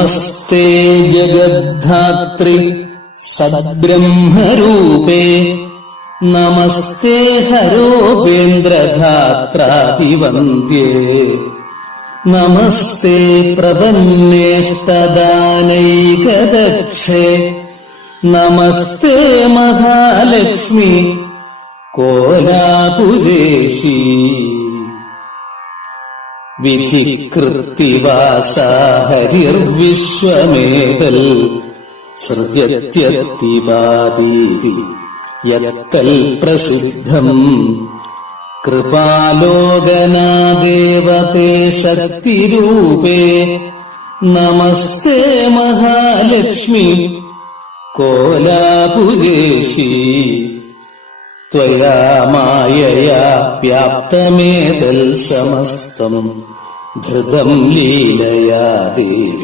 നമസ്തേ ജഗദ്ധാത്രി സദ്ബ്രഹ്മരൂപേ നമസ്തേ ഹരോപേന്ദ്രധാത്രാതിവന്ദ്യേ നമസ്തേ പ്രപന്നേഷ്ടദാനൈകദക്ഷേ നമസ്തേ മഹാലക്ഷ്മി കോലാപുരേശി വിധികൃത്തിവാസ ഹരിർവിശ്വമേതൽ സൃജത്യത്തിവാദീതി യത്തൽ പ്രസിദ്ധം. കൃപാലോകനാദേവതേ ശക്തിരൂപേ. നമസ്തേ മഹാലക്ഷ്മി. കോലാപുരേശി. त्वया मायया व्याप्तमेतल् समस्तम् धृतम् लीलया देवि